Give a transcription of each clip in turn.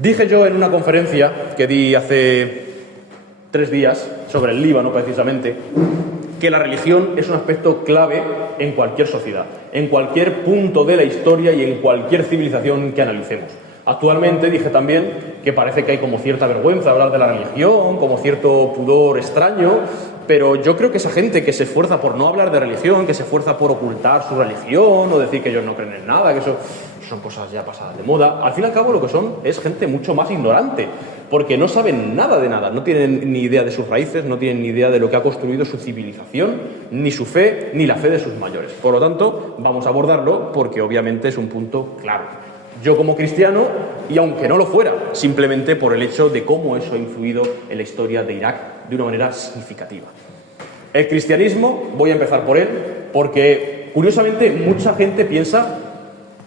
Dije yo en una conferencia que di hace 3 días sobre el Líbano precisamente, que la religión es un aspecto clave en cualquier sociedad, en cualquier punto de la historia y en cualquier civilización que analicemos. Actualmente dije también que parece que hay como cierta vergüenza hablar de la religión, como cierto pudor extraño, pero yo creo que esa gente que se esfuerza por no hablar de religión, que se esfuerza por ocultar su religión o decir que ellos no creen en nada, que eso son cosas ya pasadas de moda, al fin y al cabo lo que son es gente mucho más ignorante, porque no saben nada de nada, no tienen ni idea de sus raíces, no tienen ni idea de lo que ha construido su civilización, ni su fe, ni la fe de sus mayores. Por lo tanto, vamos a abordarlo porque obviamente es un punto claro. Yo como cristiano, y aunque no lo fuera, simplemente por el hecho de cómo eso ha influido en la historia de Irak de una manera significativa. El cristianismo, voy a empezar por él, porque curiosamente mucha gente piensa,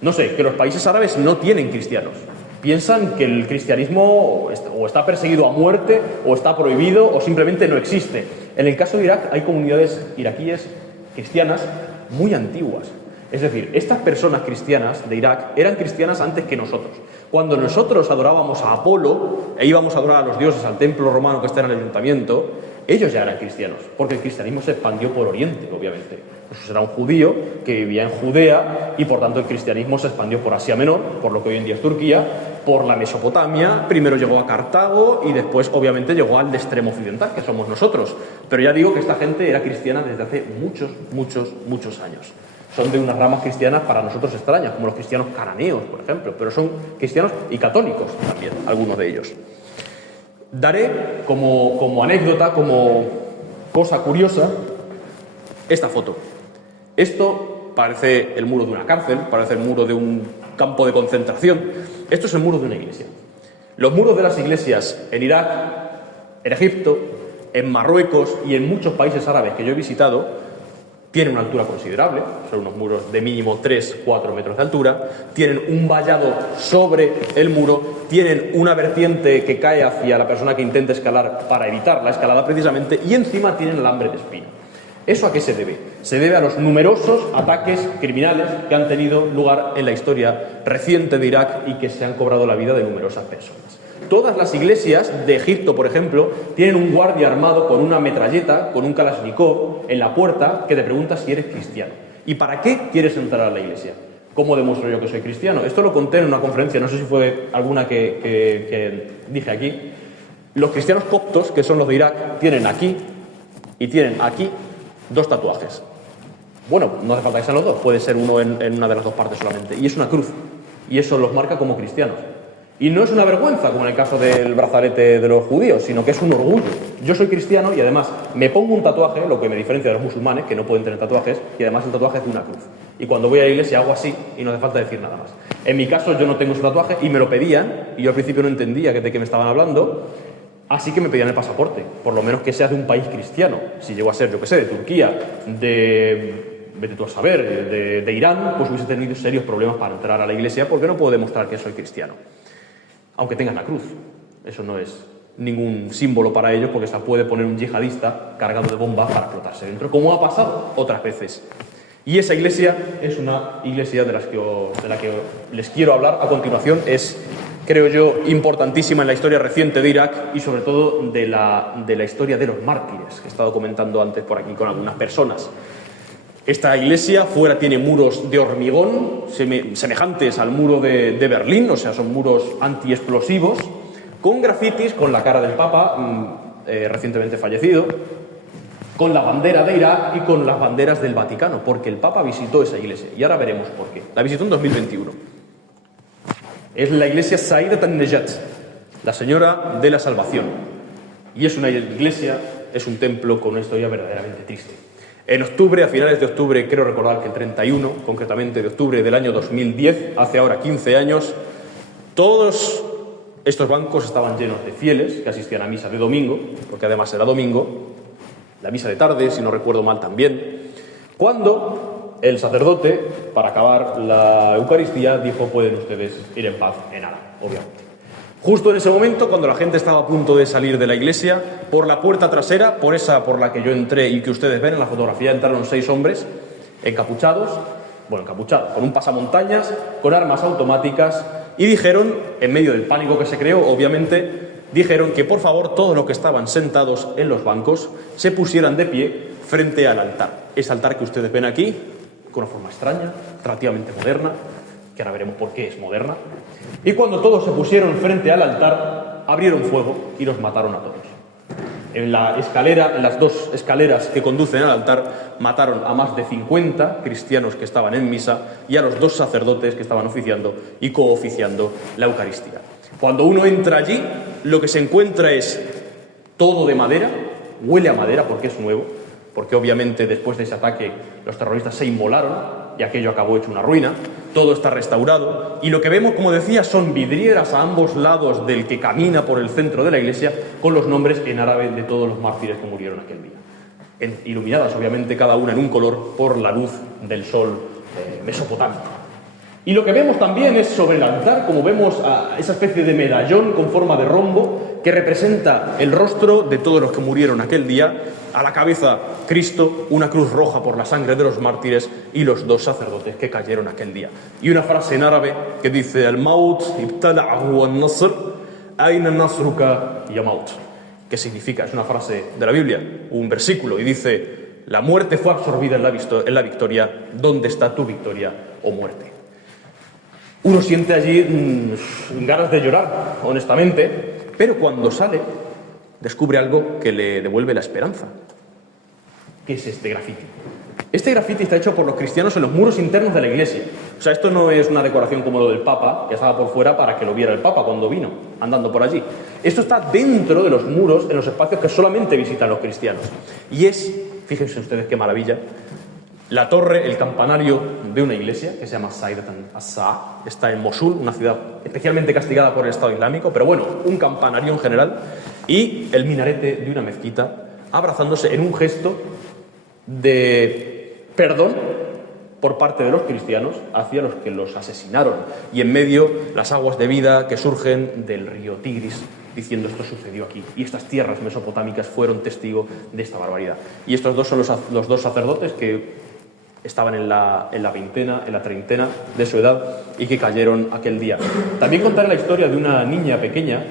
no sé, que los países árabes no tienen cristianos. Piensan que el cristianismo o está perseguido a muerte, o está prohibido, o simplemente no existe. En el caso de Irak hay comunidades iraquíes cristianas muy antiguas. Es decir, estas personas cristianas de Irak eran cristianas antes que nosotros. Cuando nosotros adorábamos a Apolo e íbamos a adorar a los dioses al templo romano que está en el ayuntamiento, ellos ya eran cristianos, porque el cristianismo se expandió por Oriente, obviamente. Jesús era un judío que vivía en Judea y por tanto el cristianismo se expandió por Asia Menor, por lo que hoy en día es Turquía, por la Mesopotamia, primero llegó a Cartago y después obviamente llegó al extremo occidental, que somos nosotros. Pero ya digo que esta gente era cristiana desde hace muchos años. Son de unas ramas cristianas para nosotros extrañas, como los cristianos cananeos, por ejemplo, pero son cristianos y católicos también, algunos de ellos. Daré como anécdota, como cosa curiosa, esta foto. Esto parece el muro de una cárcel, parece el muro de un campo de concentración. Esto es el muro de una iglesia. Los muros de las iglesias en Irak, en Egipto, en Marruecos y en muchos países árabes que yo he visitado tienen una altura considerable, son unos muros de mínimo 3-4 metros de altura, tienen un vallado sobre el muro, tienen una vertiente que cae hacia la persona que intente escalar para evitar la escalada precisamente, y encima tienen alambre de espino. ¿Eso a qué se debe? Se debe a los numerosos ataques criminales que han tenido lugar en la historia reciente de Irak y que se han cobrado la vida de numerosas personas. Todas las iglesias de Egipto, por ejemplo, tienen un guardia armado con una metralleta, con un Kalashnikov en la puerta que te pregunta si eres cristiano. ¿Y para qué quieres entrar a la iglesia? ¿Cómo demuestro yo que soy cristiano? Esto lo conté en una conferencia, no sé si fue alguna que dije aquí. Los cristianos coptos, que son los de Irak, tienen aquí y tienen aquí 2 tatuajes. Bueno, no hace falta que sean los 2, puede ser uno en una de las 2 partes solamente. Y es una cruz. Y eso los marca como cristianos. Y no es una vergüenza, como en el caso del brazalete de los judíos, sino que es un orgullo. Yo soy cristiano y además me pongo un tatuaje, lo que me diferencia de los musulmanes, que no pueden tener tatuajes, y además el tatuaje es de una cruz. Y cuando voy a la iglesia hago así y no hace falta decir nada más. En mi caso yo no tengo ese tatuaje y me lo pedían, y yo al principio no entendía de qué me estaban hablando, así que me pedían el pasaporte, por lo menos que sea de un país cristiano. Si llego a ser, yo qué sé, de Turquía, vete tú a saber, de Irán, pues hubiese tenido serios problemas para entrar a la iglesia porque no puedo demostrar que soy cristiano. Aunque tengan la cruz, eso no es ningún símbolo para ellos porque se la puede poner un yihadista cargado de bombas para explotarse dentro, como ha pasado otras veces. Y esa iglesia es una iglesia de la que les quiero hablar a continuación. Es, creo yo, importantísima en la historia reciente de Irak y sobre todo de la historia de los mártires, que he estado comentando antes por aquí con algunas personas. Esta iglesia fuera tiene muros de hormigón semejantes al muro de Berlín, o sea, son muros antiexplosivos, con grafitis, con la cara del Papa, recientemente fallecido, con la bandera de Irak y con las banderas del Vaticano, porque el Papa visitó esa iglesia, y ahora veremos por qué. La visitó en 2021. Es la iglesia Sayyidat an-Najat, la Señora de la Salvación, y es una iglesia, es un templo con una historia verdaderamente triste. En octubre, a finales de octubre, creo recordar que el 31, concretamente de octubre del año 2010, hace ahora 15 años, todos estos bancos estaban llenos de fieles que asistían a misa de domingo, porque además era domingo, la misa de tarde, si no recuerdo mal también, cuando el sacerdote, para acabar la Eucaristía, dijo: pueden ustedes ir en paz en Alá, obviamente. Justo en ese momento, cuando la gente estaba a punto de salir de la iglesia, por la puerta trasera, por esa por la que yo entré y que ustedes ven en la fotografía, entraron 6 hombres encapuchados, con un pasamontañas, con armas automáticas, y dijeron, en medio del pánico que se creó, obviamente, dijeron que por favor todos los que estaban sentados en los bancos se pusieran de pie frente al altar. Ese altar que ustedes ven aquí, con una forma extraña, relativamente moderna, que ahora veremos por qué es moderna. Y cuando todos se pusieron frente al altar, abrieron fuego y los mataron a todos. En las dos escaleras que conducen al altar, mataron a más de 50 cristianos que estaban en misa y a los 2 sacerdotes que estaban oficiando y cooficiando la Eucaristía. Cuando uno entra allí, lo que se encuentra es todo de madera, huele a madera porque es nuevo, porque obviamente después de ese ataque los terroristas se inmolaron y aquello acabó hecho una ruina. Todo está restaurado y lo que vemos, como decía, son vidrieras a ambos lados del que camina por el centro de la iglesia con los nombres en árabe de todos los mártires que murieron aquel día, iluminadas obviamente cada una en un color por la luz del sol mesopotámico. Y lo que vemos también es sobre el altar, como vemos a esa especie de medallón con forma de rombo que representa el rostro de todos los que murieron aquel día. A la cabeza Cristo, una cruz roja por la sangre de los mártires y los 2 sacerdotes que cayeron aquel día. Y una frase en árabe que dice: Al-Maut ibtala'ahu an-Nasr, ayna nasruka ya Maut. ¿Qué significa? Es una frase de la Biblia, un versículo, y dice: la muerte fue absorbida en la victoria. ¿Dónde está tu victoria, oh muerte? Uno siente allí ganas de llorar, honestamente, pero cuando sale descubre algo que le devuelve la esperanza. ¿Qué es este grafiti? Este grafiti está hecho por los cristianos en los muros internos de la iglesia. O sea, esto no es una decoración como lo del Papa, que estaba por fuera para que lo viera el Papa cuando vino, andando por allí. Esto está dentro de los muros, en los espacios que solamente visitan los cristianos. Y es, fíjense ustedes qué maravilla, la torre, el campanario de una iglesia que se llama Saidatan As-Saa, está en Mosul, una ciudad especialmente castigada por el Estado Islámico, pero bueno, un campanario en general, y el minarete de una mezquita abrazándose en un gesto de perdón por parte de los cristianos hacia los que los asesinaron, y en medio las aguas de vida que surgen del río Tigris, diciendo esto sucedió aquí, y estas tierras mesopotámicas fueron testigo de esta barbaridad. Y estos 2 son los 2 sacerdotes que estaban en la treintena de su edad y que cayeron aquel día. También contaré la historia de una niña pequeña,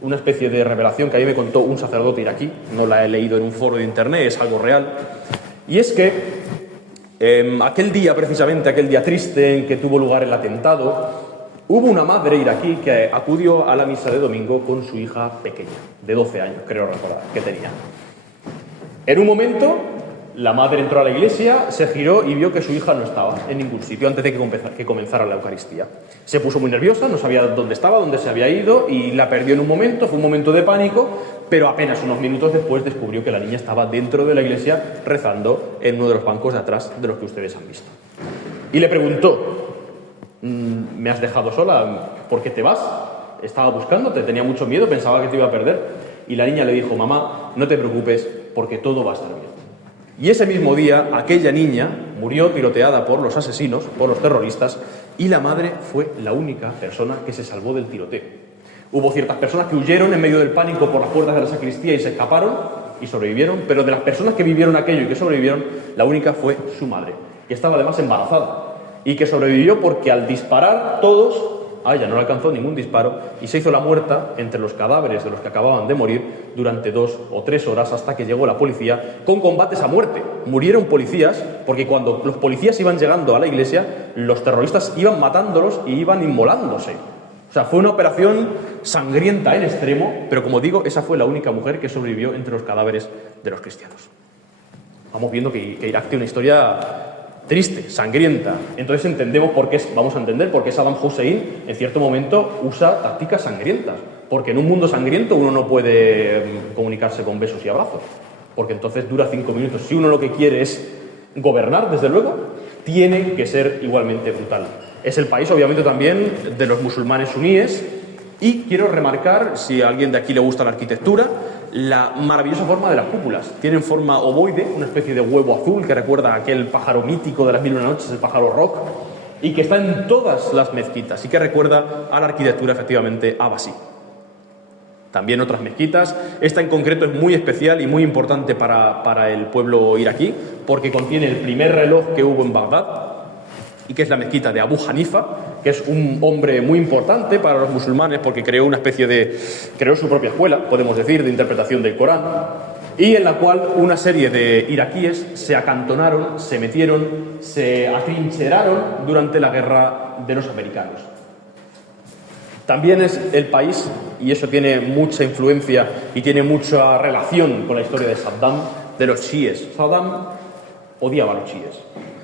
una especie de revelación que a mí me contó un sacerdote iraquí, no la he leído en un foro de internet, es algo real, y es que aquel día triste en que tuvo lugar el atentado, hubo una madre iraquí que acudió a la misa de domingo con su hija pequeña, de 12 años, creo recordar, que tenía. En un momento, la madre entró a la iglesia, se giró y vio que su hija no estaba en ningún sitio antes de que comenzara la Eucaristía. Se puso muy nerviosa, no sabía dónde estaba, dónde se había ido, y la perdió en un momento, fue un momento de pánico, pero apenas unos minutos después descubrió que la niña estaba dentro de la iglesia rezando en uno de los bancos de atrás de los que ustedes han visto. Y le preguntó: ¿me has dejado sola? ¿Por qué te vas? Estaba buscándote, tenía mucho miedo, pensaba que te iba a perder. Y la niña le dijo: mamá, no te preocupes, porque todo va a estar bien. Y ese mismo día, aquella niña murió tiroteada por los asesinos, por los terroristas, y la madre fue la única persona que se salvó del tiroteo. Hubo ciertas personas que huyeron en medio del pánico por las puertas de la sacristía y se escaparon y sobrevivieron, pero de las personas que vivieron aquello y que sobrevivieron, la única fue su madre, que estaba además embarazada, y que sobrevivió porque al disparar todos, a ella no le alcanzó ningún disparo y se hizo la muerta entre los cadáveres de los que acababan de morir durante 2 o 3 horas hasta que llegó la policía con combates a muerte. Murieron policías porque cuando los policías iban llegando a la iglesia, los terroristas iban matándolos y iban inmolándose. O sea, fue una operación sangrienta en extremo, pero como digo, esa fue la única mujer que sobrevivió entre los cadáveres de los cristianos. Vamos viendo que Irak tiene una historia triste, sangrienta. Entonces vamos a entender por qué Saddam Hussein en cierto momento usa tácticas sangrientas. Porque en un mundo sangriento uno no puede comunicarse con besos y abrazos. Porque entonces dura 5 minutos. Si uno lo que quiere es gobernar, desde luego, tiene que ser igualmente brutal. Es el país, obviamente, también de los musulmanes suníes. Y quiero remarcar, si a alguien de aquí le gusta la arquitectura, la maravillosa forma de las cúpulas. Tienen forma ovoide, una especie de huevo azul que recuerda a aquel pájaro mítico de las Mil y una noches, el pájaro rock, y que está en todas las mezquitas y que recuerda a la arquitectura, efectivamente, abasí. También otras mezquitas. Esta en concreto es muy especial y muy importante para el pueblo iraquí porque contiene el primer reloj que hubo en Bagdad. y que es la mezquita de Abu Hanifa, que es un hombre muy importante para los musulmanes porque creó creó su propia escuela, podemos decir, de interpretación del Corán, y en la cual una serie de iraquíes se acantonaron, se metieron, se atrincheraron durante la guerra de los americanos. También es el país, y eso tiene mucha influencia y tiene mucha relación con la historia de Saddam, de los chiíes. Saddam odiaba a los chiíes.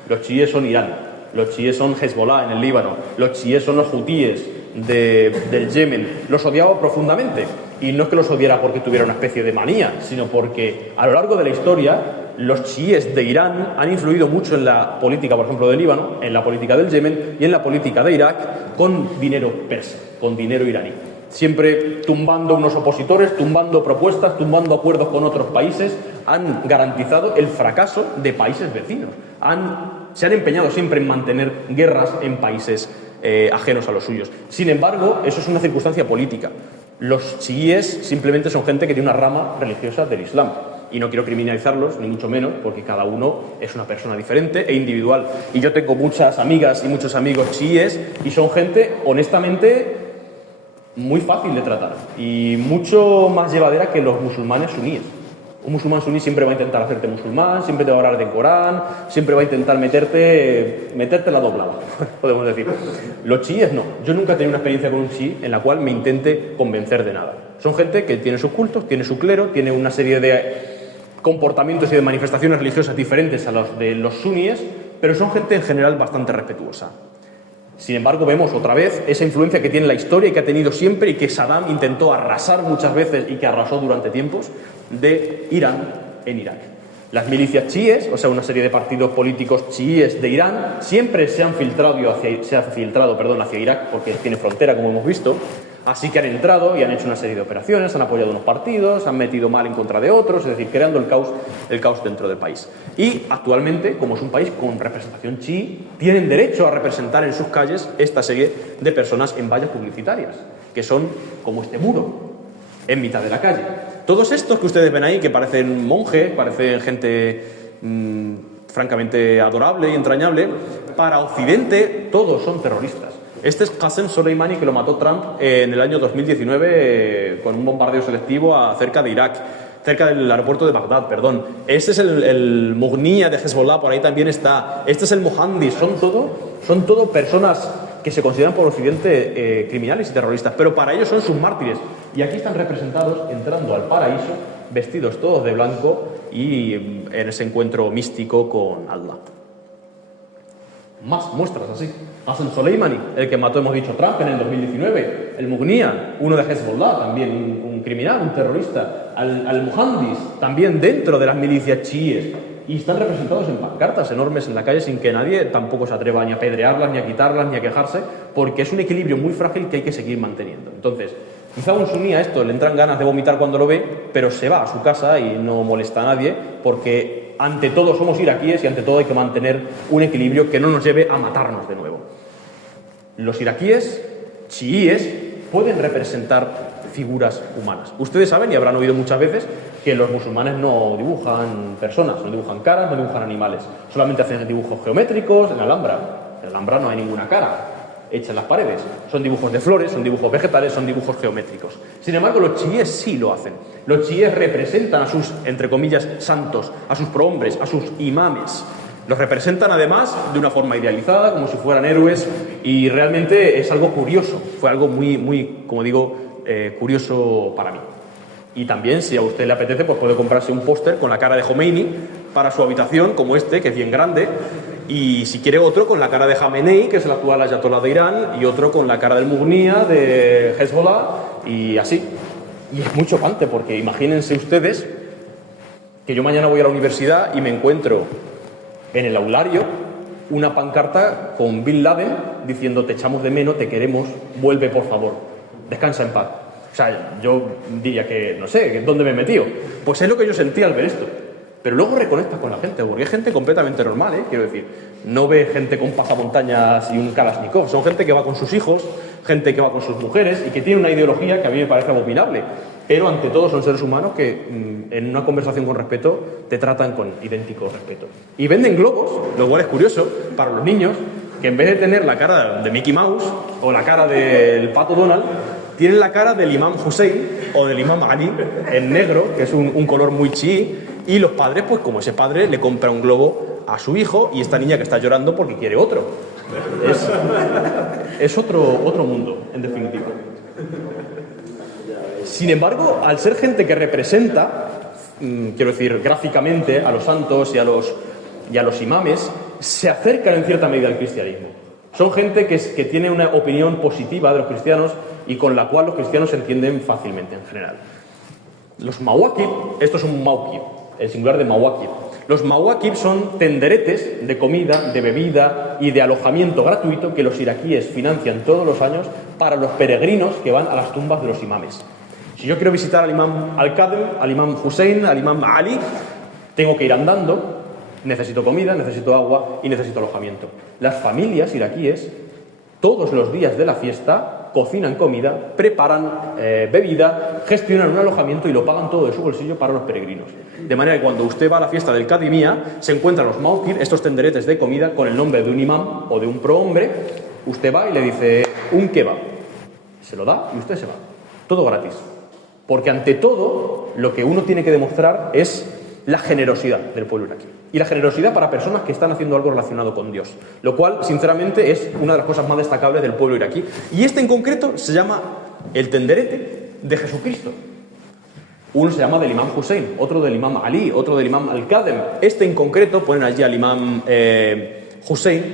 Los chiíes son Irán, los chiíes son Hezbollah en el Líbano, los chiíes son los hutíes del Yemen. Los odiaba profundamente. Y no es que los odiara porque tuviera una especie de manía, sino porque a lo largo de la historia los chiíes de Irán han influido mucho en la política, por ejemplo, del Líbano, en la política del Yemen y en la política de Irak con dinero persa, con dinero iraní. Siempre tumbando unos opositores, tumbando propuestas, tumbando acuerdos con otros países, han garantizado el fracaso de países vecinos. Se han empeñado siempre en mantener guerras en países ajenos a los suyos. Sin embargo, eso es una circunstancia política. Los chiíes simplemente son gente que tiene una rama religiosa del Islam. Y no quiero criminalizarlos, ni mucho menos, porque cada uno es una persona diferente e individual. Y yo tengo muchas amigas y muchos amigos chiíes y son gente, honestamente, muy fácil de tratar y mucho más llevadera que los musulmanes suníes. Un musulmán suní siempre va a intentar hacerte musulmán, siempre te va a hablar de Corán, siempre va a intentar meterte la doblada, podemos decir. Los chiíes no. Yo nunca he tenido una experiencia con un chií en la cual me intente convencer de nada. Son gente que tiene sus cultos, tiene su clero, tiene una serie de comportamientos y de manifestaciones religiosas diferentes a los de los suníes, pero son gente en general bastante respetuosa. Sin embargo, vemos otra vez esa influencia que tiene la historia y que ha tenido siempre y que Saddam intentó arrasar muchas veces y que arrasó durante tiempos de Irán en Irak. Las milicias chiíes, o sea, una serie de partidos políticos chiíes de Irán, siempre se han filtrado hacia Irak porque tiene frontera, como hemos visto. Así que han entrado y han hecho una serie de operaciones, han apoyado unos partidos, han metido mal en contra de otros, es decir, creando el caos dentro del país. Y actualmente, como es un país con representación chií, tienen derecho a representar en sus calles esta serie de personas en vallas publicitarias, que son como este muro, en mitad de la calle. Todos estos que ustedes ven ahí, que parecen monjes, parecen gente francamente adorable y entrañable, para Occidente todos son terroristas. Este es Qasem Soleimani, que lo mató Trump en el año 2019 con un bombardeo selectivo cerca de Irak, cerca del aeropuerto de Bagdad, perdón. Este es el Mughniya de Hezbollah, por ahí también está. Este es el Mohandis. Son todo personas que se consideran por Occidente criminales y terroristas, pero para ellos son sus mártires. Y aquí están representados entrando al paraíso, vestidos todos de blanco y en ese encuentro místico con Allah. Más muestras así. Qasem Soleimani, el que mató, hemos dicho, Trump en el 2019. El Mughniya, uno de Hezbollah, también un criminal, un terrorista. Al-Muhandis, también dentro de las milicias chiíes. Y están representados en pancartas enormes en la calle sin que nadie tampoco se atreva ni a apedrearlas, ni a quitarlas, ni a quejarse, porque es un equilibrio muy frágil que hay que seguir manteniendo. Entonces, quizá un suní a esto le entran ganas de vomitar cuando lo ve, pero se va a su casa y no molesta a nadie, porque ante todo somos iraquíes y ante todo hay que mantener un equilibrio que no nos lleve a matarnos de nuevo. Los iraquíes chiíes pueden representar figuras humanas. Ustedes saben y habrán oído muchas veces que los musulmanes no dibujan personas, no dibujan caras, no dibujan animales. Solamente hacen dibujos geométricos en Alhambra. En Alhambra no hay ninguna cara hecha en las paredes. Son dibujos de flores, son dibujos vegetales, son dibujos geométricos. Sin embargo, los chiíes sí lo hacen. Los chiíes representan a sus, entre comillas, santos, a sus prohombres, a sus imames. Los representan además de una forma idealizada, como si fueran héroes, y realmente es algo curioso. Fue algo muy, como digo, curioso para mí. Y también, si a usted le apetece, pues puede comprarse un póster con la cara de Khomeini para su habitación, como este, que es bien grande, y si quiere otro con la cara de Jamenei, que es el actual ayatolá de Irán, y otro con la cara del Mughniya de Hezbollah, y así. Y es muy chocante, porque imagínense ustedes que yo mañana voy a la universidad y me encuentro en el aulario una pancarta con Bin Laden diciendo: te echamos de menos, te queremos, vuelve por favor, descansa en paz. O sea, yo diría que, no sé, ¿dónde me he metido? Pues es lo que yo sentía al ver esto. Pero luego reconectas con la gente, porque es gente completamente normal, quiero decir. No ve gente con pasamontañas y un Kalashnikov. Son gente que va con sus hijos, gente que va con sus mujeres y que tiene una ideología que a mí me parece abominable. Pero ante todo son seres humanos que en una conversación con respeto te tratan con idéntico respeto. Y venden globos, lo cual es curioso, para los niños, que en vez de tener la cara de Mickey Mouse o la cara del Pato Donald, tienen la cara del Imam Hussein o del Imam Ali en negro, que es un color muy chií, y los padres, pues como ese padre le compra un globo a su hijo y esta niña que está llorando porque quiere otro. Es otro mundo, en definitiva. Sin embargo, al ser gente que representa, quiero decir, gráficamente a los santos y a los imames, se acercan en cierta medida al cristianismo. Son gente que tiene una opinión positiva de los cristianos y con la cual los cristianos se entienden fácilmente en general. Los mawakib, esto es un mawkib, el singular de mawakib. Los mawakib son tenderetes de comida, de bebida y de alojamiento gratuito que los iraquíes financian todos los años para los peregrinos que van a las tumbas de los imames. Si yo quiero visitar al imam Al-Qadr, al imam Hussein, al imam Ali, tengo que ir andando, necesito comida, necesito agua y necesito alojamiento. Las familias iraquíes, todos los días de la fiesta, cocinan comida, preparan bebida, gestionan un alojamiento y lo pagan todo de su bolsillo para los peregrinos. De manera que cuando usted va a la fiesta del Kadimía, se encuentran los mawkib, estos tenderetes de comida, con el nombre de un imam o de un prohombre. Usted va y le dice un kebab. Se lo da y usted se va. Todo gratis. Porque ante todo, lo que uno tiene que demostrar es la generosidad del pueblo iraquí. Y la generosidad para personas que están haciendo algo relacionado con Dios. Lo cual, sinceramente, es una de las cosas más destacables del pueblo iraquí. Y este en concreto se llama el tenderete de Jesucristo. Uno se llama del imam Hussein, otro del imam Ali, otro del imam Al-Qadem. Este en concreto ponen allí al imam Hussein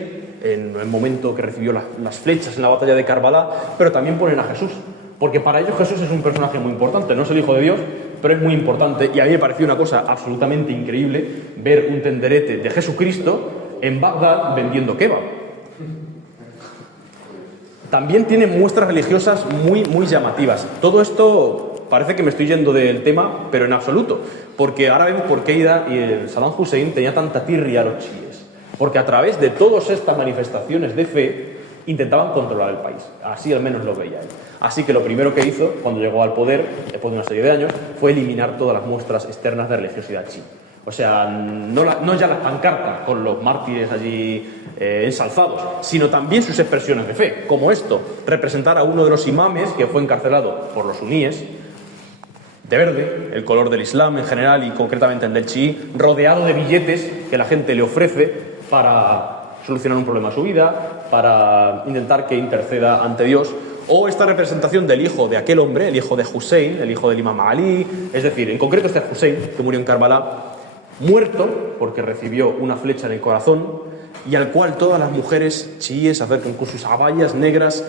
en el momento que recibió las flechas en la batalla de Karbala, pero también ponen a Jesús. Porque para ellos Jesús es un personaje muy importante, no es el Hijo de Dios, pero es muy importante. Y a mí me pareció una cosa absolutamente increíble ver un tenderete de Jesucristo en Bagdad vendiendo kebab. También tiene muestras religiosas muy, muy llamativas. Todo esto parece que me estoy yendo del tema, pero en absoluto. Porque ahora vemos por qué Ida y el Saddam Hussein tenía tanta tirria a los chiíes. Porque a través de todas estas manifestaciones de fe intentaban controlar el país. Así al menos lo veía él. Así que lo primero que hizo, cuando llegó al poder, después de una serie de años, fue eliminar todas las muestras externas de religiosidad chií. O sea, no ya las pancartas con los mártires allí ensalzados, sino también sus expresiones de fe, como esto, representar a uno de los imames que fue encarcelado por los suníes, de verde, el color del Islam en general y concretamente el del chií, rodeado de billetes que la gente le ofrece para solucionar un problema a su vida, para intentar que interceda ante Dios, o esta representación del hijo de aquel hombre, el hijo de Hussein, el hijo del imam Ali, es decir, en concreto este Hussein, que murió en Karbala, muerto porque recibió una flecha en el corazón, y al cual todas las mujeres chiíes se acercan con sus abayas negras,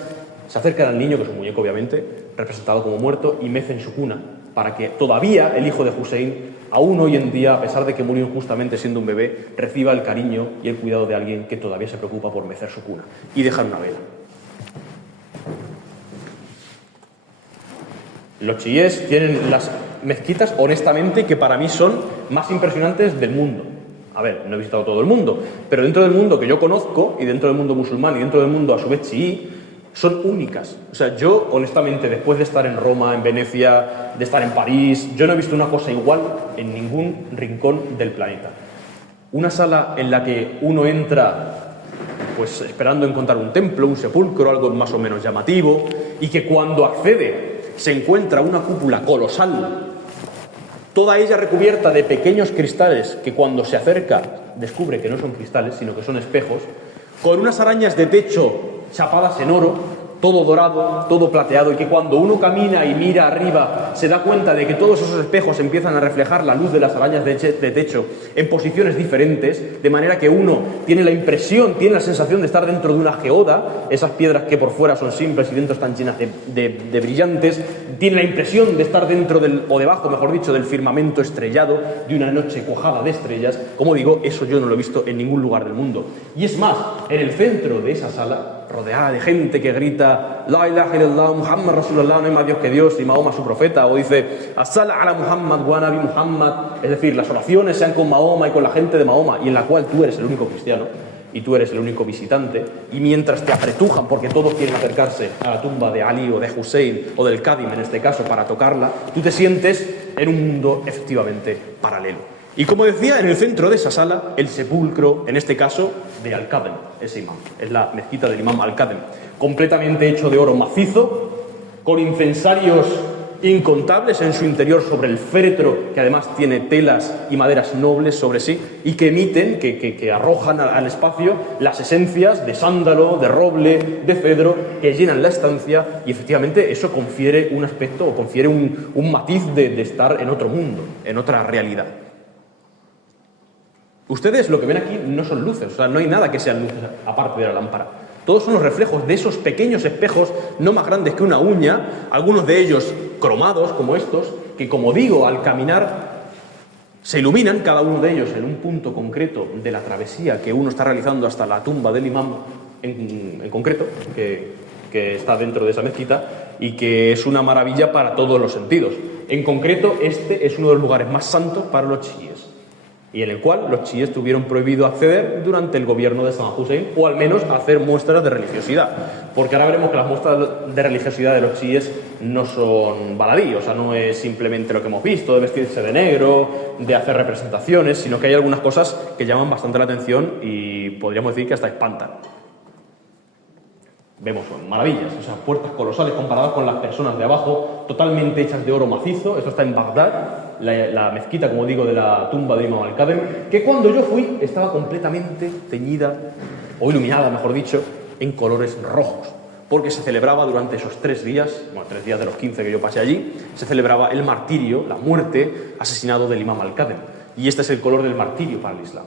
se acercan al niño, que es un muñeco obviamente, representado como muerto, y mecen su cuna, para que todavía el hijo de Hussein, aún hoy en día, a pesar de que murió injustamente siendo un bebé, reciba el cariño y el cuidado de alguien que todavía se preocupa por mecer su cuna y dejar una vela. Los chiíes tienen las mezquitas, honestamente, que para mí son más impresionantes del mundo. A ver, no he visitado todo el mundo, pero dentro del mundo que yo conozco, y dentro del mundo musulmán, y dentro del mundo a su vez chií, son únicas. O sea, yo, honestamente, después de estar en Roma, en Venecia, de estar en París, yo no he visto una cosa igual en ningún rincón del planeta. Una sala en la que uno entra, pues esperando encontrar un templo, un sepulcro, algo más o menos llamativo, y que cuando accede se encuentra una cúpula colosal, toda ella recubierta de pequeños cristales que cuando se acerca descubre que no son cristales, sino que son espejos, con unas arañas de techo chapadas en oro, todo dorado, todo plateado, y que cuando uno camina y mira arriba se da cuenta de que todos esos espejos empiezan a reflejar la luz de las arañas de techo en posiciones diferentes, de manera que uno tiene la impresión, tiene la sensación de estar dentro de una geoda, esas piedras que por fuera son simples y dentro están llenas de brillantes, tiene la impresión de estar dentro o debajo, mejor dicho, del firmamento estrellado de una noche cuajada de estrellas. Como digo, eso yo no lo he visto en ningún lugar del mundo. Y es más, en el centro de esa sala, rodeada de gente que grita La ilaha illallah, Muhammad Rasulullah, no hay más Dios que Dios y Mahoma su profeta, o dice As-sala ala Muhammad wa nabi Muhammad, es decir, las oraciones sean con Mahoma y con la gente de Mahoma, y en la cual tú eres el único cristiano y tú eres el único visitante, y mientras te apretujan porque todos quieren acercarse a la tumba de Ali o de Hussein o del Kadim en este caso para tocarla, tú te sientes en un mundo efectivamente paralelo. Y como decía, en el centro de esa sala, el sepulcro, en este caso, de Al-Kadhem, ese imán. Es la mezquita del imán Al-Kadhem, completamente hecho de oro macizo, con incensarios incontables en su interior sobre el féretro, que además tiene telas y maderas nobles sobre sí, y que emiten, que arrojan al espacio las esencias de sándalo, de roble, de cedro, que llenan la estancia, y efectivamente eso confiere un aspecto, o confiere un matiz de estar en otro mundo, en otra realidad. Ustedes lo que ven aquí no son luces, o sea, no hay nada que sean luces aparte de la lámpara. Todos son los reflejos de esos pequeños espejos, no más grandes que una uña, algunos de ellos cromados, como estos, que, como digo, al caminar se iluminan, cada uno de ellos en un punto concreto de la travesía que uno está realizando hasta la tumba del imán en concreto, que está dentro de esa mezquita, y que es una maravilla para todos los sentidos. En concreto, este es uno de los lugares más santos para los chiíes, y en el cual los chiíes tuvieron prohibido acceder durante el gobierno de Saddam Hussein, o al menos hacer muestras de religiosidad, porque ahora veremos que las muestras de religiosidad de los chiíes no son baladí, o sea, no es simplemente lo que hemos visto, de vestirse de negro, de hacer representaciones, sino que hay algunas cosas que llaman bastante la atención y podríamos decir que hasta espantan. Vemos maravillas, o sea, puertas colosales comparadas con las personas de abajo, totalmente hechas de oro macizo. Esto está en Bagdad, la mezquita, como digo, de la tumba de Imam Al-Kadhem, que cuando yo fui estaba completamente teñida, o iluminada, mejor dicho, en colores rojos, porque se celebraba durante esos 3 días, bueno, 3 días de los 15 que yo pasé allí, se celebraba el martirio, la muerte, asesinado del Imam Al-Kadhem. Y este es el color del martirio para el Islam.